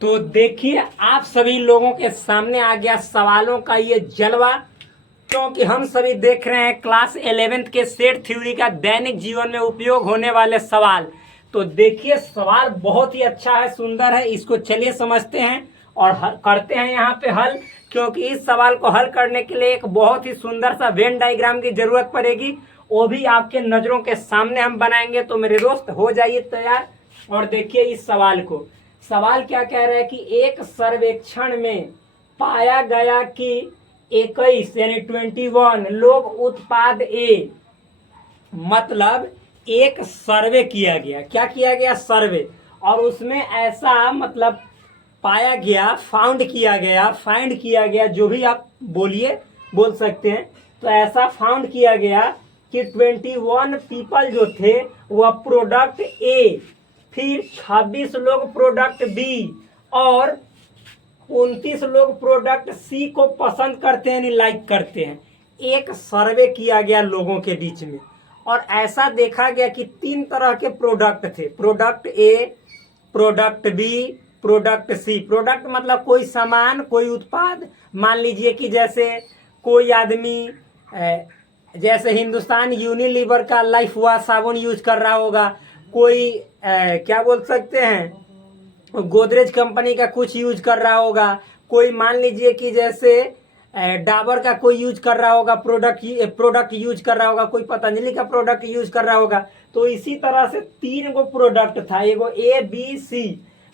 तो देखिए आप सभी लोगों के सामने आ गया सवालों का ये जलवा, क्योंकि हम सभी देख रहे हैं क्लास 11th के सेट थ्योरी का दैनिक जीवन में उपयोग होने वाले सवाल। तो देखिए सवाल बहुत ही अच्छा है, सुंदर है, इसको चलिए समझते हैं और करते हैं यहाँ पे हल। क्योंकि इस सवाल को हल करने के लिए एक बहुत ही सुंदर सा वेन डायग्राम की जरूरत पड़ेगी, वो भी आपके नजरों के सामने हम बनाएंगे। तो मेरे दोस्त हो जाइए तैयार और देखिए इस सवाल को। सवाल क्या कह रहा है कि एक सर्वेक्षण में पाया गया कि 21 यानी 21 लोग उत्पाद ए, मतलब एक सर्वे किया गया। क्या किया गया? सर्वे। और उसमें ऐसा मतलब पाया गया, फाउंड किया गया, जो भी आप बोल सकते हैं। तो ऐसा फाउंड किया गया कि 21 पीपल जो थे वह प्रोडक्ट ए, फिर 26 लोग प्रोडक्ट बी और 29 लोग प्रोडक्ट सी को पसंद करते हैं यानी लाइक करते हैं। एक सर्वे किया गया लोगों के बीच में और ऐसा देखा गया कि 3 तरह के प्रोडक्ट थे, product A, product B, product C. Product मतलब कोई सामान, कोई उत्पाद। मान लीजिए कि जैसे कोई आदमी जैसे हिंदुस्तान यूनिलीवर का लाइफ हुआ साबुन यूज कर रहा होगा, कोई क्या बोल सकते हैं गोदरेज कंपनी का कुछ यूज कर रहा होगा, कोई मान लीजिए कि जैसे डाबर का कोई यूज कर रहा होगा, प्रोडक्ट यूज कर रहा होगा, कोई पतंजलि का प्रोडक्ट यूज कर रहा होगा। तो इसी तरह से 3 गो प्रोडक्ट था, एगो ए बी सी।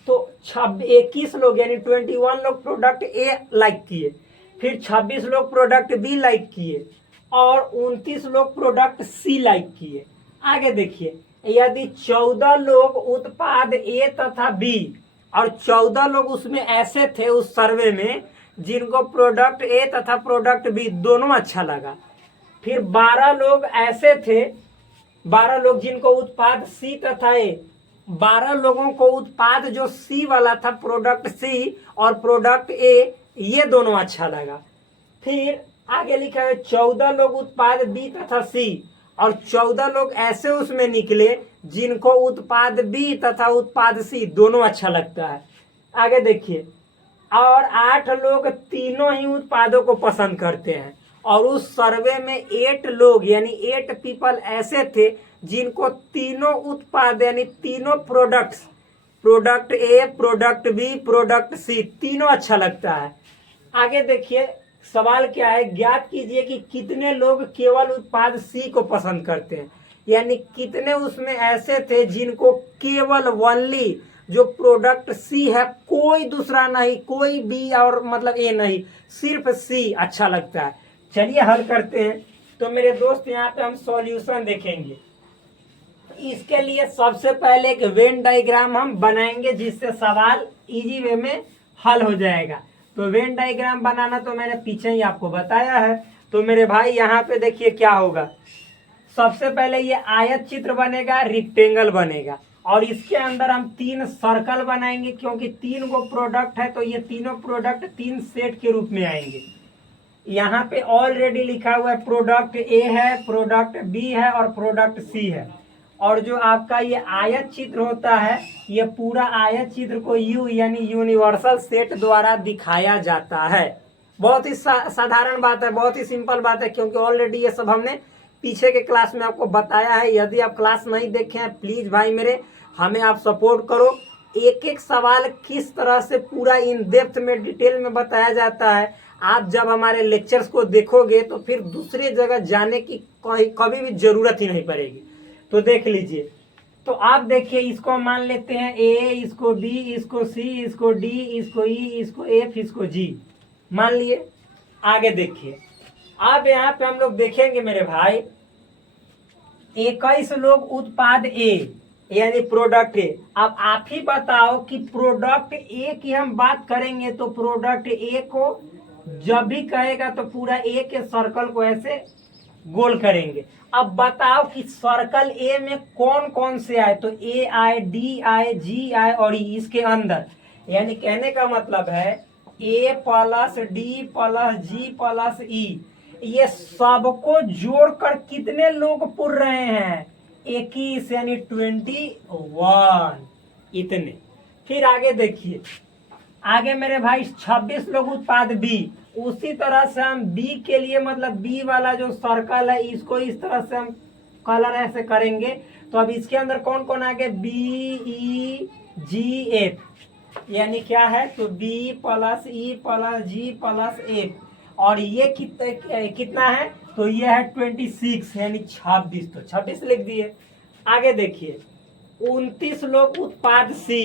तो 21 लोग यानी 21 लोग प्रोडक्ट ए लाइक किए, फिर 26 लोग प्रोडक्ट बी लाइक किए और 29 लोग प्रोडक्ट सी लाइक किए। आगे देखिए, यदि 14 लोग उत्पाद ए तथा बी और 14 लोग उसमें ऐसे थे उस सर्वे में जिनको प्रोडक्ट ए तथा प्रोडक्ट बी दोनों अच्छा लगा, फिर 12 लोग ऐसे थे, 12 लोग जिनको उत्पाद सी तथा ए, 12 लोगों को उत्पाद जो सी वाला था प्रोडक्ट सी और प्रोडक्ट ए ये दोनों अच्छा लगा। फिर आगे लिखा है 14 लोग उत्पाद बी तथा सी और 14 लोग ऐसे उसमें निकले जिनको उत्पाद बी तथा उत्पाद सी दोनों अच्छा लगता है। आगे देखिए, और 8 लोग तीनों ही उत्पादों को पसंद करते हैं और उस सर्वे में 8 लोग यानी 8 पीपल ऐसे थे जिनको तीनों उत्पाद यानी तीनों products, product A, product B, product C तीनों अच्छा लगता है। आगे देखिए सवाल क्या है, ज्ञात कीजिए कि कितने लोग केवल उत्पाद सी को पसंद करते हैं, यानी कितने उसमें ऐसे थे जिनको केवल वनली जो प्रोडक्ट सी है, कोई दूसरा नहीं, कोई बी और मतलब ए नहीं, सिर्फ सी अच्छा लगता है। चलिए हल करते हैं। तो मेरे दोस्त यहाँ पे हम सॉल्यूशन देखेंगे। इसके लिए सबसे पहले एक वेन डायग्राम हम बनाएंगे जिससे सवाल इजी वे में हल हो जाएगा। तो वेन डायग्राम बनाना तो मैंने पीछे ही आपको बताया है। तो मेरे भाई यहाँ पे देखिए क्या होगा, सबसे पहले ये आयत चित्र बनेगा, रेक्टेंगल बनेगा और इसके अंदर हम 3 सर्कल बनाएंगे क्योंकि 3 गो प्रोडक्ट है तो ये तीनों प्रोडक्ट 3 सेट के रूप में आएंगे। यहाँ पे ऑलरेडी लिखा हुआ है प्रोडक्ट ए है, प्रोडक्ट बी है और प्रोडक्ट सी है। और जो आपका ये आयत चित्र होता है, ये पूरा आयत चित्र को यू यानी यूनिवर्सल सेट द्वारा दिखाया जाता है। बहुत ही साधारण बात है, बहुत ही सिंपल बात है, क्योंकि ऑलरेडी ये सब हमने पीछे के क्लास में आपको बताया है। यदि आप क्लास नहीं देखे हैं प्लीज भाई मेरे, हमें आप सपोर्ट करो। एक एक सवाल किस तरह से पूरा इन डेप्थ में डिटेल में बताया जाता है, आप जब हमारे लेक्चर्स को देखोगे तो फिर दूसरी जगह जाने की कभी भी जरूरत ही नहीं पड़ेगी। तो देख लीजिए, तो आप देखिए इसको मान लेते हैं ए, इसको बी, इसको सी, इसको डी, इसको ई, इसको एफ, इसको जी मान लिए। आगे देखिए, अब यहाँ पे हम लोग देखेंगे मेरे भाई 21 लोग उत्पाद ए यानी प्रोडक्ट ए। अब आप ही बताओ कि प्रोडक्ट ए की हम बात करेंगे तो प्रोडक्ट ए को जब भी कहेगा तो पूरा ए के सर्कल को ऐसे गोल करेंगे। अब बताओ कि सर्कल ए में कौन कौन से आए, तो ए आए, डी आए, जी आए और इसके अंदर, यानी कहने का मतलब है ए plus D plus G plus ई, ये सबको जोड़कर कितने लोग पुर रहे हैं, 21 यानी 21 इतने। फिर आगे देखिए आगे मेरे भाई 26 लोग उत्पाद बी। उसी तरह से हम बी के लिए मतलब बी वाला जो सर्कल है इसको इस तरह से हम कलर ऐसे करेंगे। तो अब इसके अंदर कौन कौन आ गए, बी ई जी एफ, यानी क्या है तो B plus E plus G plus F. और ये कितना है तो ये है 26 यानी 26, तो 26 लिख दिए। आगे देखिए 29 लोग उत्पाद सी।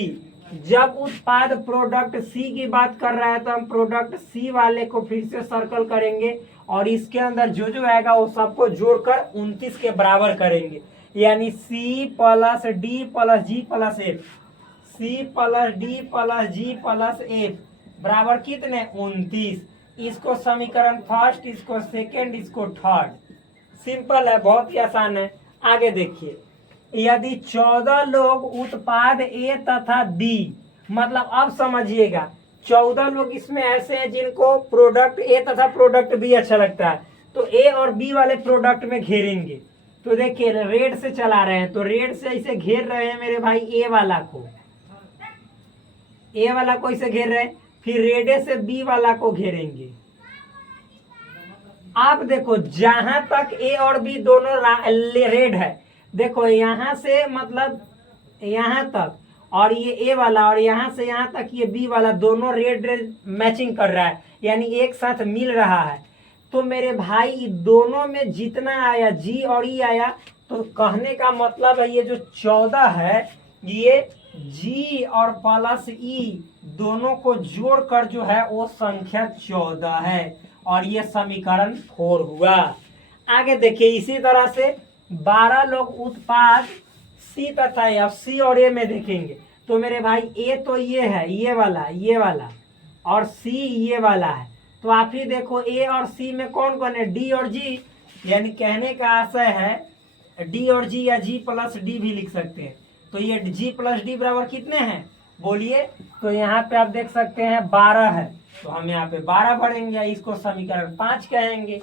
जब उत्पाद प्रोडक्ट सी की बात कर रहा है तो हम प्रोडक्ट सी वाले को फिर से सर्कल करेंगे और इसके अंदर जो जो आएगा वो सबको जोड़कर 29 के बराबर करेंगे, यानी C plus D plus G plus F, C plus D plus G plus F बराबर कितने 29। इसको समीकरण फर्स्ट, इसको सेकेंड, इसको थर्ड। सिंपल है, बहुत ही आसान है। आगे देखिए यदि 14 लोग उत्पाद ए तथा बी, मतलब अब समझिएगा 14 लोग इसमें ऐसे हैं जिनको प्रोडक्ट ए तथा प्रोडक्ट बी अच्छा लगता है, तो ए और बी वाले प्रोडक्ट में घेरेंगे। तो देखिए रेड से चला रहे हैं, तो रेड से इसे घेर रहे हैं मेरे भाई ए वाला को, ए वाला को इसे घेर रहे हैं, फिर रेडे से बी वाला को घेरेंगे। आप देखो जहां तक ए और बी दोनों रेड है, देखो यहां से मतलब यहां तक और ये ए वाला और यहां से यहां तक ये बी वाला दोनों रेड मैचिंग कर रहा है, यानी एक साथ मिल रहा है। तो मेरे भाई दोनों में जितना आया जी और ई आया, तो कहने का मतलब है ये जो 14 है ये जी और प्लस ई दोनों को जोड़कर जो है वो संख्या 14 है और ये समीकरण 4 हुआ। आगे देखिए इसी तरह से 12 लोग उत्पाद सी तथा एफ, सी और ए में देखेंगे तो मेरे भाई ए तो ये है, ये वाला और सी ये वाला है। तो आप ही देखो ए और सी में कौन कौन है, डी और जी, यानी कहने का आशय है डी और जी या जी प्लस डी भी लिख सकते हैं। तो ये जी प्लस डी बराबर कितने हैं बोलिए, तो यहाँ पे आप देख सकते हैं 12 है, तो हम यहाँ पे 12 भरेंगे, इसको समीकरण 5 कहेंगे।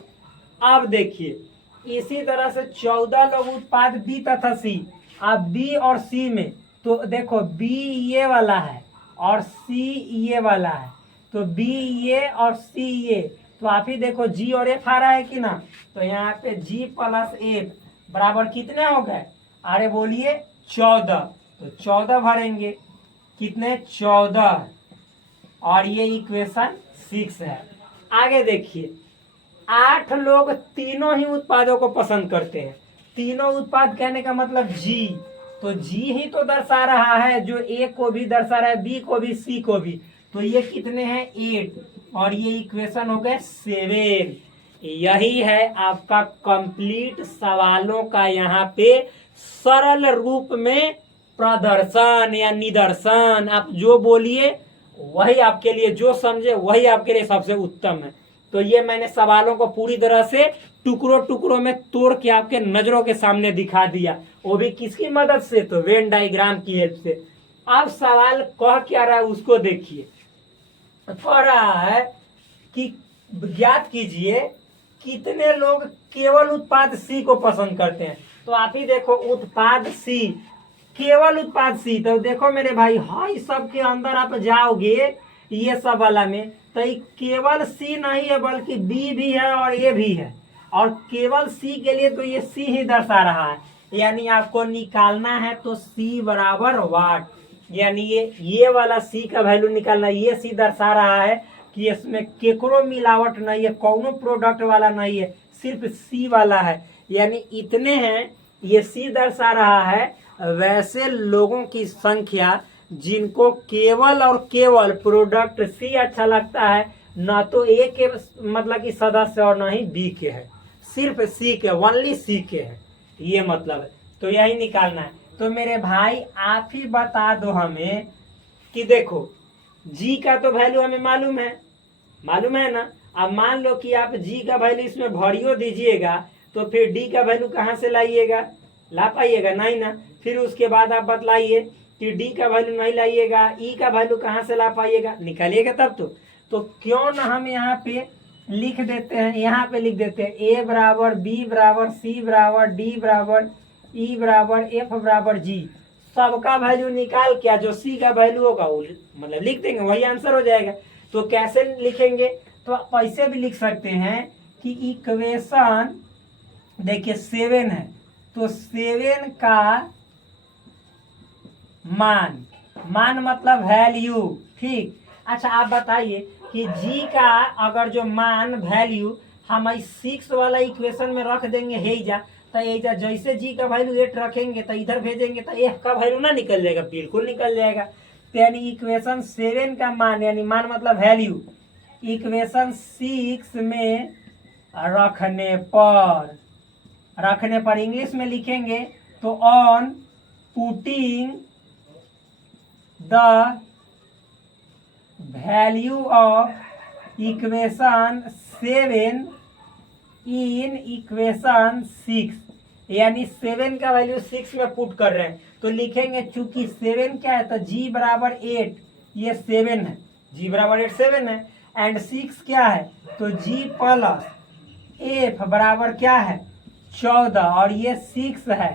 अब देखिए इसी तरह से 14 लोग उत्पाद बी तथा सी। अब बी और सी में तो देखो बी ये वाला है और सी ये वाला है, तो बी ये और सी ये, तो आप ही देखो जी और एफ आ रहा है कि ना, तो यहाँ पे जी प्लस एफ बराबर कितने हो गए, अरे बोलिए 14, तो 14 भरेंगे, कितने 14, और ये इक्वेशन 6 है। आगे देखिए 8 लोग तीनों ही उत्पादों को पसंद करते हैं। तीनों उत्पाद कहने का मतलब जी, तो जी ही तो दर्शा रहा है, जो ए को भी दर्शा रहा है, बी को भी, सी को भी, तो ये कितने हैं 8, और ये इक्वेशन हो गए 7। यही है आपका कंप्लीट सवालों का यहाँ पे सरल रूप में प्रदर्शन या निदर्शन, आप जो बोलिए वही आपके लिए, जो समझे वही आपके लिए सबसे उत्तम है। तो ये मैंने सवालों को पूरी तरह से टुकड़ों टुकड़ों में तोड़ के आपके नजरों के सामने दिखा दिया, वो भी किसकी मदद से, तो वेन डायग्राम की हेल्प से। अब सवाल कह क्या रहा है उसको देखिए, कह रहा है कि ज्ञात कीजिए कितने लोग केवल उत्पाद सी को पसंद करते हैं। तो आप ही देखो उत्पाद सी, केवल उत्पाद सी, तो देखो मेरे भाई हाई सब के अंदर आप जाओगे ये सब वाला में, तो ये केवल सी नहीं है बल्कि बी भी है और ए भी है, और केवल सी के लिए तो ये सी ही दर्शा रहा है, यानी आपको निकालना है तो सी बराबर वाट, यानी ये वाला सी का वैल्यू निकालना। ये सी दर्शा रहा है कि इसमें केकरो मिलावट नहीं है, कौनो प्रोडक्ट वाला नहीं है, सिर्फ सी वाला है, यानी इतने हैं, ये सी दर्शा रहा है वैसे लोगों की संख्या जिनको केवल और केवल प्रोडक्ट सी अच्छा लगता है, ना तो ए के मतलब कि सदस्य और ना ही बी के है, सिर्फ सी के, ओनली सी के है, ये मतलब है। तो यही निकालना है। तो मेरे भाई आप ही बता दो हमें कि देखो जी का तो वैल्यू हमें मालूम है ना। अब मान लो कि आप जी का वैल्यू इसमें भरियो दीजिएगा, तो फिर डी का वैल्यू कहाँ से लाइएगा, ला पाइएगा नहीं ना। फिर उसके बाद आप बतलाइए कि डी का वैल्यू नहीं लाइएगा, ई का वैल्यू कहाँ से ला पाइएगा, निकालिएगा तब तो क्यों ना हम यहाँ पे लिख देते हैं, यहाँ पे लिख देते हैं ए बराबर बी बराबर सी बराबर डी बराबर ई बराबर एफ बराबर जी। सबका वैल्यू निकाल क्या जो सी का वैल्यू होगा वो मतलब लिख देंगे, वही आंसर हो जाएगा। तो कैसे लिखेंगे, तो ऐसे भी लिख सकते हैं कि इक्वेशन देखिए 7 है, तो 7 का मान मतलब वैल्यू, ठीक। अच्छा आप बताइए कि जी का अगर जो मान वैल्यू हम 6 वाला इक्वेशन में रख देंगे हेजा, तो एजा जैसे जी का वैल्यू 8 रखेंगे तो इधर भेजेंगे तो एफ का वैल्यू ना निकल जाएगा, बिल्कुल निकल जाएगा। तो यानी इक्वेशन 7 का मान, यानी मान मतलब वैल्यू, इक्वेशन 6 में रखने पर इंग्लिश में लिखेंगे तो on putting the value of equation 7 in equation 6, यानी 7 का वैल्यू 6 में पुट कर रहे हैं तो लिखेंगे चूंकि 7 क्या है तो g बराबर 8, ये 7 है, g बराबर 8 7 है, एंड 6 क्या है तो g प्लस f बराबर क्या है 14 और ये 6 है।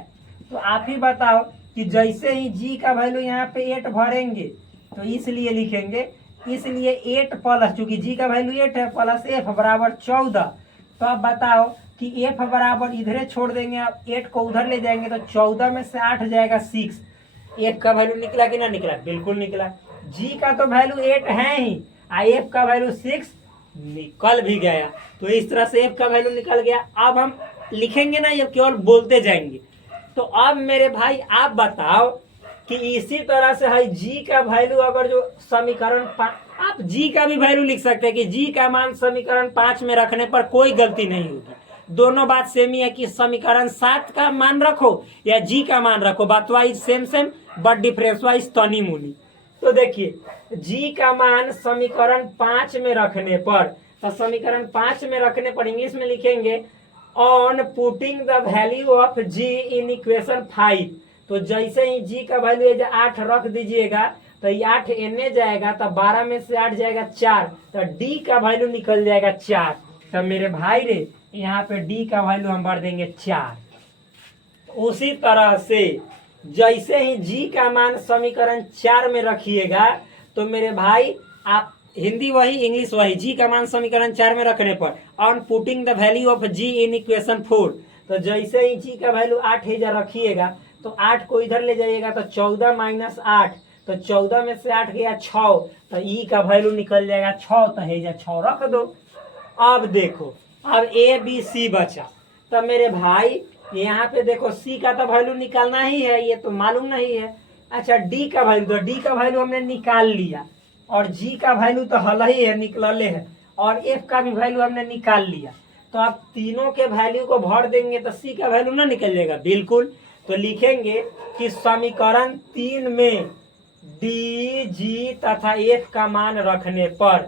तो आप ही बताओ कि जैसे ही g का वैल्यू यहाँ पे 8 भरेंगे तो इसलिए लिखेंगे, इसलिए 8 प्लस, चूंकि g का वैल्यू 8 है, प्लस f बराबर 14। तो अब बताओ कि f बराबर इधरे छोड़ देंगे, अब 8 को उधर ले जाएंगे तो 14 में से 8 जाएगा 6। f का वैल्यू निकला कि ना निकला, बिल्कुल निकला। g का तो वैल्यू 8 है ही, f का वैल्यू 6 निकल भी गया। तो इस तरह से f का वैल्यू निकल गया। अब हम लिखेंगे ना, ये केवल बोलते जाएंगे। तो अब मेरे भाई आप बताओ कि इसी तरह से है जी का वैल्यू, अगर जो समीकरण आप जी का भी वैल्यू लिख सकते हैं कि जी का मान समीकरण 5 में रखने पर कोई गलती नहीं होगी। दोनों बात सेम ही है कि समीकरण 7 का मान रखो या जी का मान रखो, बात wise same but difference wise तनी मुनी। तो देखिए जी का मान समीकरण 5 में रखने पर, तो समीकरण 5 में रखने पर इंग्लिश में लिखेंगे on putting the value of g in equation 5। तो जैसे ही जी का वैल्यू 8 रख दीजिएगा तो ये 8 एने जाएगा, तो 12 में से 8 जाएगा 4, तो डी का वैल्यू निकल जाएगा 4। तो मेरे भाई रे यहाँ पे डी का वैल्यू हम भर देंगे 4। उसी तरह से जैसे ही जी का मान समीकरण 4 में रखिएगा तो मेरे भाई आप हिंदी वही इंग्लिश वही, जी का मान समीकरण 4 में रखने पर on putting the value of g in equation 4, तो जैसे ही जी का वैल्यू 8 रखिएगा तो 8 को इधर ले जाइएगा तो 14 माइनस 8, तो 14 में से 8 गया 6, तो ई का वैल्यू निकल जाएगा 6, तो हेजा 6 रख दो। अब देखो अब ए बी सी बचा, तो मेरे भाई यहाँ पे देखो सी का तो वैल्यू निकालना ही है, ये तो मालूम नहीं है। अच्छा डी का वैल्यू, तो डी का वैल्यू हमने निकाल लिया, और जी का वैल्यू तो हल ही है, निकलले है, और एफ का भी वैल्यू हमने निकाल लिया। तो आप तीनों के वैल्यू को भर देंगे तो सी का वैल्यू ना निकल जाएगा, बिल्कुल। तो लिखेंगे कि समीकरण 3 में डी जी तथा एफ का मान रखने पर,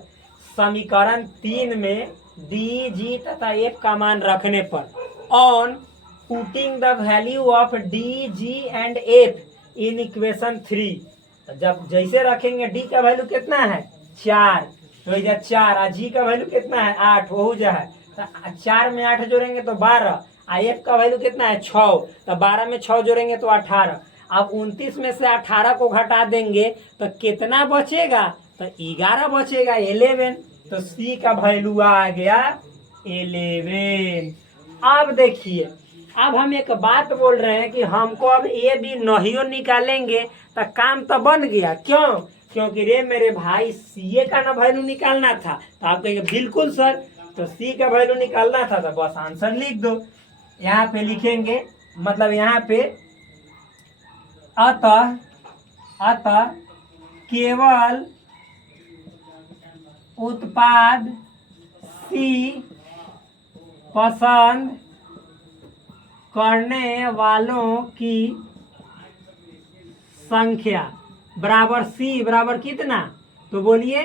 समीकरण 3 में डी जी तथा एफ का मान रखने पर on putting the value of D G and F in equation 3, जब जैसे रखेंगे डी का वैल्यू कितना है 4, तो इधर 4, और जी का वैल्यू कितना है 8, वो जो है तो 4 में 8 जोड़ेंगे तो 12, एफ का वैल्यू कितना है 6, तो 12 में 6 जोड़ेंगे तो 18। अब 29 में से 18 को घटा देंगे तो कितना बचेगा, तो 11 बचेगा, 11। तो सी का वैल्यू आ गया 11। अब देखिए अब हम एक बात बोल रहे हैं कि हमको अब ए बी नहीं निकालेंगे तो काम तो बन गया। क्यों? क्योंकि रे मेरे भाई सी का ना वैल्यू निकालना था। तो आप कहेंगे बिल्कुल सर, तो सी का वैल्यू निकालना था तो बस आंसर लिख दो। यहाँ पे लिखेंगे मतलब यहाँ पे अतः केवल उत्पाद सी पसंद करने वालों की संख्या बराबर सी बराबर कितना, तो बोलिए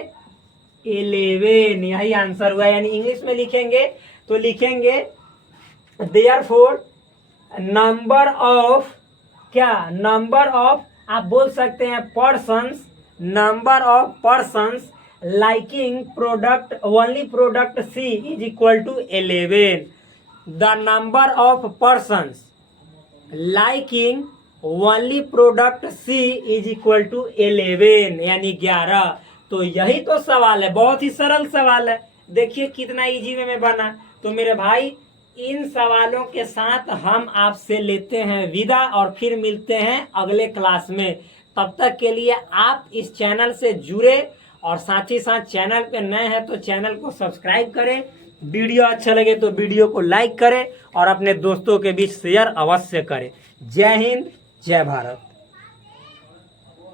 11। यही आंसर हुआ। यानी इंग्लिश में लिखेंगे तो लिखेंगे देयरफॉर नंबर ऑफ, क्या नंबर ऑफ, आप बोल सकते हैं persons, number of persons liking product only product C is equal to 11। The number of persons liking only product C is equal to 11 यानी 11। तो यही तो सवाल है, बहुत ही सरल सवाल है। देखिए कितना इजी में बना। तो मेरे भाई इन सवालों के साथ हम आपसे लेते हैं विदा और फिर मिलते हैं अगले क्लास में। तब तक के लिए आप इस चैनल से जुड़े और साथ ही साथ चैनल पे नए हैं तो चैनल को सब्सक्राइब करें। वीडियो अच्छा लगे तो वीडियो को लाइक करें और अपने दोस्तों के बीच शेयर अवश्य करें। जय हिंद, जय भारत।